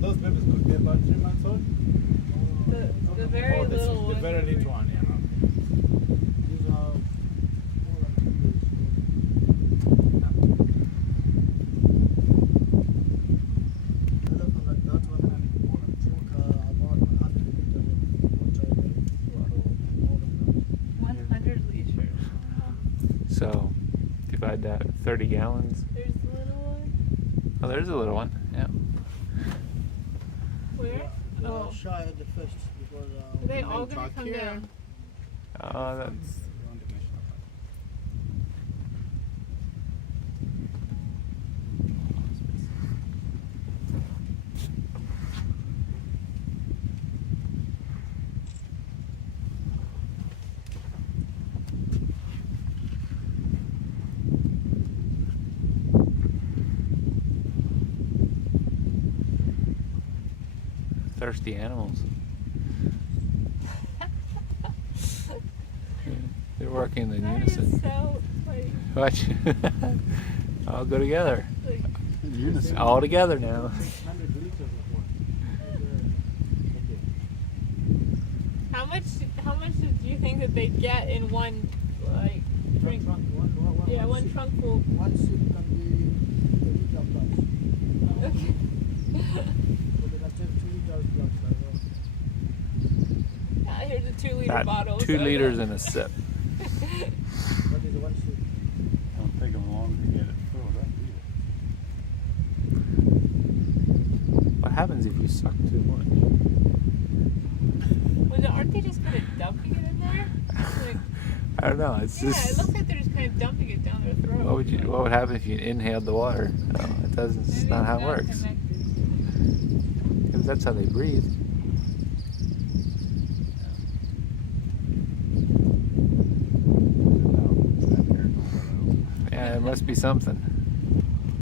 those babies could be about 3 months old. The very little one. The very little one, yeah. These are more than 2 years old. Elephant like that one drink about 100 liters of water a day. More than that. 100 liters. So divide that with 30 gallons. There's the little one. Oh, there's a little one. Yeah. Where? Oh. Shire the first because Are they all gonna come down? Oh, that's. Thirsty animals. They're working in That unison. is so funny. Watch. All go together. Like, Unison. All together now. 600 liters of water. how much do you think that they get in one like drink? Yeah, one trunk full. One sip can be a liter plus. Okay. So they can take 2 liters plus. Here's a 2-liter About bottle. 2 so liters that- in a sip. What is the one sip? Don't take them long to get it filled up either. What happens if you suck too much? Aren't they just kind of dumping it in there? Like, I don't know. It's yeah, just. it looks like they're just kind of dumping it down their throat. What would happen if you inhaled the water? No, it doesn't. It's Maybe not it's how it works. connected. Because that's how they breathe. Yeah, it must be something.